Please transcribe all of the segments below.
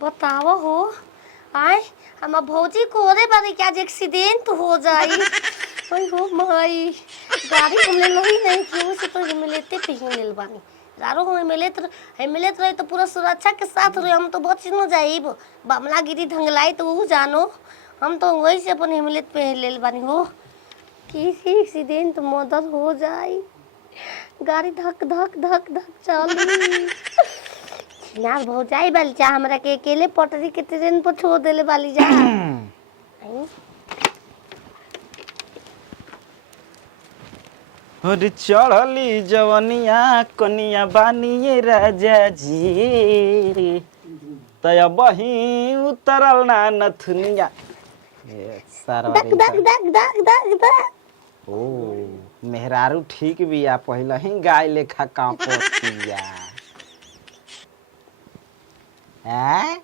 बताओ हो। आए हम भौजी को रे बारी क्या एक्सीडेंट हो जाई। ओए हो माई गाड़ी हमने लही नहीं क्यों से तो मिलते पे ही लेल बानी गारो हम मिलत रहे तो पूरा सुरक्षा के साथ रहे हम तो बच न जाइब बमला गिरी धंगलाई तो वो जानो हम तो वही से अपन हिमलेट पे लेल बानी हो किसी एक्सीडेंट मदद हो जाई गाड़ी धक धक धक धक चली ना हो जाई बाली जा हमरा के अकेले पटरी के ट्रेन पर छोड़ देले बाली जा अरे चढ़ली जवनिया कनिया बानिए राजा जी तय बही उतरल ना नथुनिया दक दक दक दक दक दक ओ मेहरारू ठीक बिया पहले ही गाय लेखा कांपतिया हैं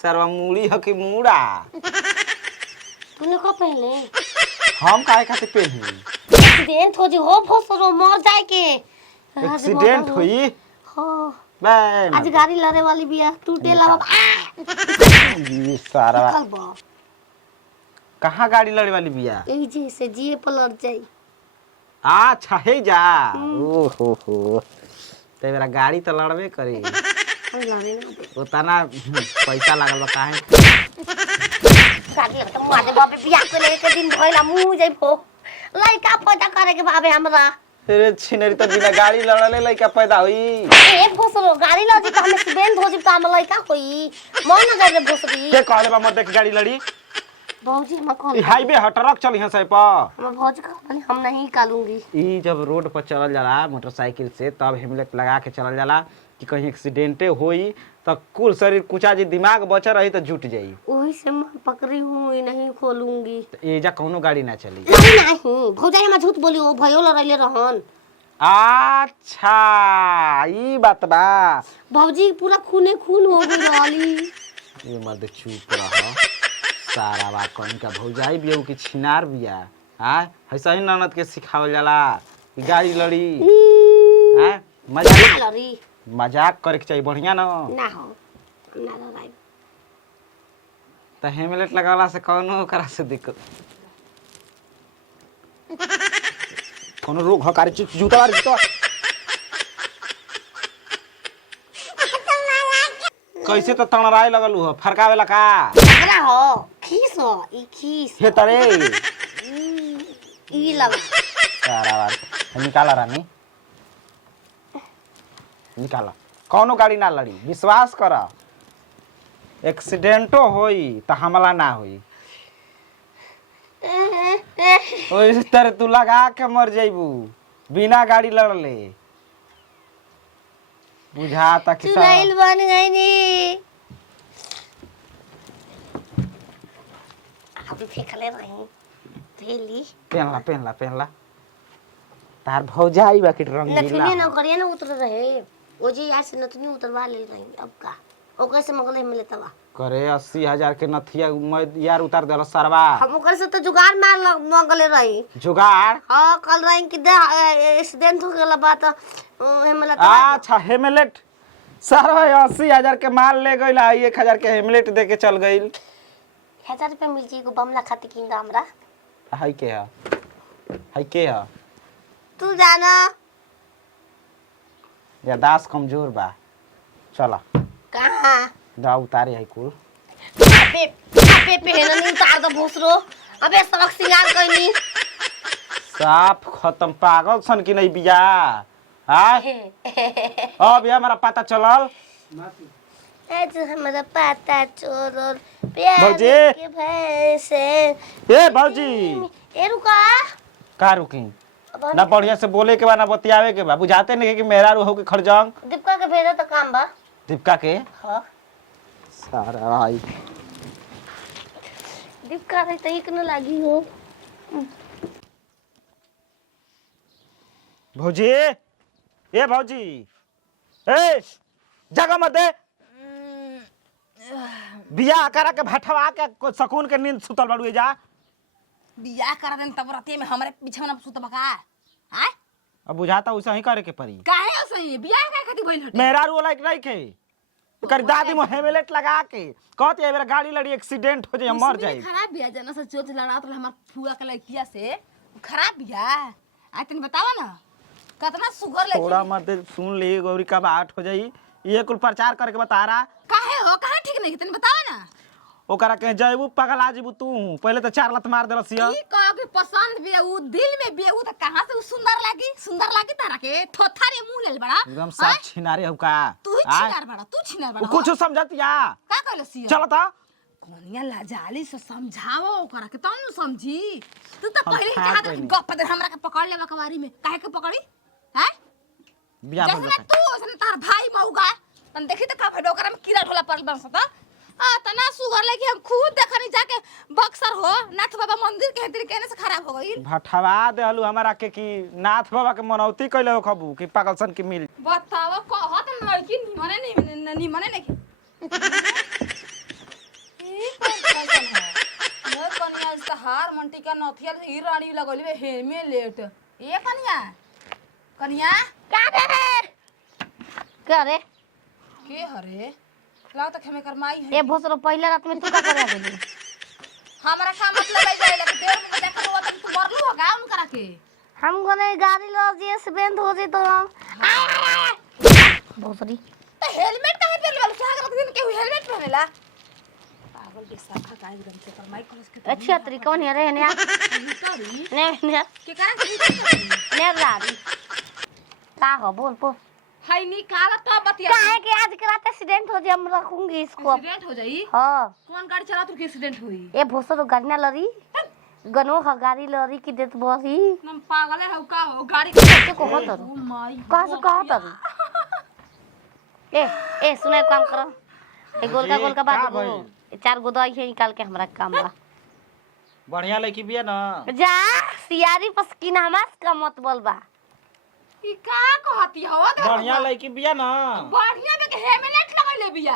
सरवा मूड़ी ह कि मूड़ा तूने को पहले हम काहे खातिर पहनी एक्सीडेंट हो जी हो फसरो मर जाए के एक्सीडेंट हुई हो बे आज गाड़ी लड़े वाली बिया टूटे ला ये सारा चल बा कहाँ गाड़ी लड़े वाली बिया ए जे से जीए पलट जाई अच्छा है जा ओ हो ते मेरा गाड़ी तो लड़बे करी हम लड़े ना दे उतना पैसा लागल बा काहे गाड़ी लग तो मारे बाबे बिया को लेके दिन भइला मुंह जाई फो लइका पैदा करे के बाबे हमरा तेरे छिनरी तो बिना गाड़ी लड़ले लइका पैदा हुई ए फसरो गाड़ी लड़ी तो हमें एक्सीडेंट हो जी तो हम लइका होई मन न जाए भोसरी के कहले बा मत देख गाड़ी लड़ी भौजी हम कॉल हाईवे ह ट्रक चली हंस पर हम भौजी कहली हम नहीं निकालूंगी ई जब रोड पर चलल जाला मोटरसाइकिल से तब हेलमेट लगा के चलल जाला कि कहीं एक्सीडेंटे होई तो कुल शरीर कुचा जी दिमाग बचा रही तो जुट जाई वही से मैं पकड़ी हूँ नहीं खोलूंगी एजा कौनो गाड़ी ना चली नहीं नहीं भौजाई हम झूठ बोली वो भयो लड़ले रहन अच्छा ई बात बा भौजी पूरा खूने खून हो गई रहली ये मत चुप रह सारा बा कहीं का भौजाई बिया की छिनार बिया हां ऐसा ही ननद के सिखावल जाला कि गाड़ी लड़ी हां मजाक लड़ी मजाक करे के चाहिए बढ़िया ना ना हो ना लड़ाई तो हेलमेट लगाला से कौनो करा से दिक्कत कोनो रोग हकारी जूता वाला जूता कैसे तो तणराए लगल हो फरकावेला का झगड़ा हो खीस हो ई खीस हे तरे ई लगा सारा बात निकाला रानी निकाला कौनो गाड़ी ना लड़ी विश्वास कर एक्सीडेंटो होई तो हमला ना होई ओइसे तरह तू लगा के मर जाइबू बिना गाड़ी लड़ले बुझाता कि चुड़ैल बन गई नी अभी फेंकले रही थैली पहनला तार भौजाई बाकी रंगीला नथुनी न करिए ना उतर रहे ओ जी यार से नथुनी उतरवा ले रही अब का ओ कैसे मगले में लेतवा करे 80,000 के नथिया यार उतार देला सरवा हम ओकर से तो जुगाड़ मार मगले रही जुगाड़ हां कल रही कि एक्सीडेंट हो गेला बात हेमलेट अच्छा हेमलेट सरवा 80,000 के माल ले गइल 1,000 के हेमलेट दे के चल गइल 1000 रुपया मिल जी को बमला खाती किंगा हमरा हाय के है तू जाना या दास कमजोर बा चला कहां दा उतारे है कुल पे पहन नहीं उतार दो भोसरो अबे सबक सिंगार कइनी साफ खत्म पागल सन की नहीं बिया हाय अब ये हमारा पता चलल आज हमारा पता चोरल प्यार भौजी के भैंसे ए भौजी ए रुका का रुकी ना बढ़िया से बोले के बा ना बतियावे के बा बुझाते नहीं कि मेहरारू हो के खड़जंग दीपका के भेजा तो काम बा दीपका के हां सारा भाई दीपका रे तो एक न लागी हो भौजी ए भौजी ए जगह मत दे बिया करा के भठवा के सकून के नींद सुतल बड़ुए जा बियाह कर देन तब राते में हमरे पीछे ना सुतबा का हां अब बुझाता वैसा ही करे के पड़ी काहे सही बियाह का खातिर भइल हटे मेहरारू लायक नहीं के कर दादी में हेलमेट लगा के कहती है मेरा गाड़ी लड़ी एक्सीडेंट हो जाए मर जाए। खराब बिया जना से चोट लड़ात रहे हमार फुआ के लड़किया से खराब बिया। आ तनी बतावा ना कितना सुगर लगी। थोड़ा मत सुन ले गौरी कब आठ हो जाई ये कुल प्रचार करके बता रहा काहे हो काहे ठीक नहीं तनी बतावा ना। ओकरा के जयबू पगला जेबू तू पहले तो 4 लत मार देलस ये ई कह के पसंद बिया उ दिल में बिया उ त कहां से उ सुंदर लागी तारा के थोथारे मुंह लेल बड़ा एकदम साफ छिनारे हो का तू ही छिनार बड़ा तू छिनार बड़ा कुछ समझतिया का कहले सिया चल था कोनिया लाजाली से समझाओ ओकरा के तब न समझी। तू तो हम पहले ही खा कहा गइनी। गप दे हमरा के पकड़ ले कवारी में काहे के पकड़ी हैं बिया बोल जैसे तू उसने तार भाई मौगा तन देखी त का भइल ओकरा में कीड़ा ढोला पड़ल बस त आ तना सुगर लेके हम खुद देखनी जाके बक्सर हो नाथ बाबा मंदिर के हेतिर कहने से खराब हो गई। भठवा देलू हमरा के कि नाथ बाबा के मनौती कइले हो खबू कि पागलसन के मिल बताओ कहत लड़की निमने नहीं ई कौन फैशन है मोर कन्या इसका हार मंटी का नथिया ही रानी लगली बे हेमे लेट ए कन्या क्या रे के हरे लाओ तक हमें करमाई है ए भोसरो पहले रात में तू का करे गेली? हमरा का मतलब है जाए लगे देर में देखो वो तक तू मरलू होगा उनकरा के हम गने गाड़ी लो जे से बेंद हो जे तो हम भोसरी तो हेलमेट काहे पहनले वाला सुहाग रख दिन के हेलमेट पहनेला पागल के साखा का एकदम से करमाई कॉलेज के अच्छा तरीका कौन है रे ने सॉरी ने ने के कारण से ने रारी का हो बोल बोल हाय निकाल तो बतिया काहे के आज के रात एक्सीडेंट हो जे हम रखूंगी इसको एक्सीडेंट हो जाई हां कौन गाड़ी चला तू के एक्सीडेंट हुई ए भोसरो गाड़ी ना लरी गनो ह गाड़ी लरी की देत बसी हम पागल है का हो गाड़ी के को होत ओ माय कहां से कहत ए सुने काम करो ए गोल का बात हो 4 गो दवाई है निकाल के हमरा काम बा बढ़िया लड़की बिया ना जा सियारी पसकीना हमास का मत बोलबा ई का कहती हो बढ़िया लड़की बिया ना बढ़िया में के हेलमेट लगैले बिया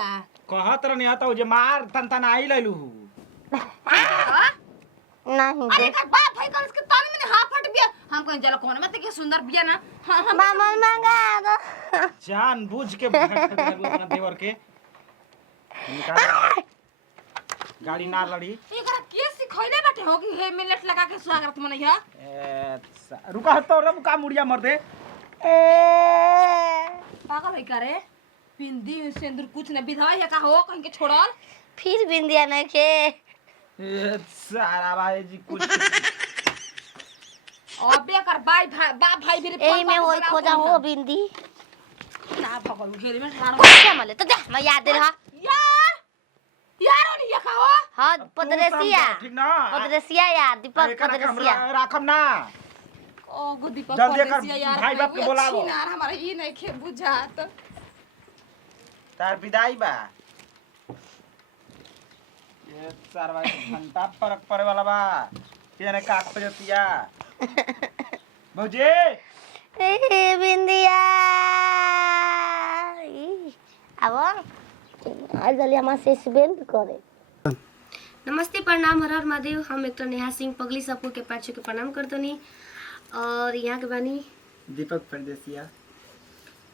कहत रहनी हतो जे मार तन आई लैलू नहीं अरे दे का बात भाई कल इसके ताने में हाथ फट बिया हम कहीं चलो कौन में के सुंदर बिया ना हम मामन मांगा दो जान बूझ के अपना देवर के निकाल गाड़ी ना लड़ी एकरा के सिखैले बाटे हो कि हेलमेट लगा के स्वागत मनैया रुका हतो रे मुका मुड़िया मर दे पागल है का रे पिंदी सिंदूर कुछ न विधवा है का हो कहीं के छोड़ल फिर बिंदिया नहीं के सारा भाई जी कुछ अबे कर बाप भाई भी एही में होई खोजा हो बिंदी ना भगल हेलमेट लानो क्या मले तो जा मैं याद रहा यार नहीं ये का हो हां पदरेसिया ठीक ना पदरेसिया यार दीपक पदरेसिया राखम ना ओ गो दीपक जल्दी कर, परदेसिया यार भाई बाप के बोलावो। यार हमारा ई नहीं खे बुझात तार विदाई बा ये सारा भाई घंटा फर्क पड़े वाला बा केने का खोजतिया भौजी ए बिंदिया अब आज जल्दी हमार से बेंद करे। नमस्ते प्रणाम हर हर महादेव। हम एक नेहा सिंह पगली सबको के पाछू के प्रणाम करतनी और यहाँ के बानी दीपक परदेसिया।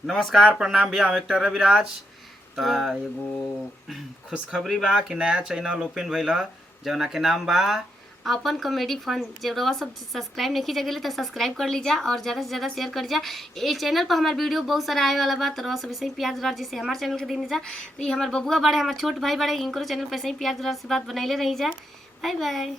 नमस्कार प्रणाम भैया हम एक्टर रविराज। त एगो खुशखबरी बा कि नया चैनल ओपन भइल ह जौना के नाम बा अपन कॉमेडी फन। जब रवा सब सब्सक्राइब नहीं जगह तो सब्सक्राइब कर लीजा और ज़्यादा से ज़्यादा शेयर कर जा। ये चैनल पर हमारे वीडियो बहुत सारा आए वाला बा तो रवा सब ऐसे ही प्यार दुलार जैसे हमारे चैनल के दिन जा। तो ये हमारे बबुआ बड़े हमारे छोट भाई बड़े इनको चैनल पर ऐसे ही प्यार दुलार से बात बनैले रही जा। Bye by.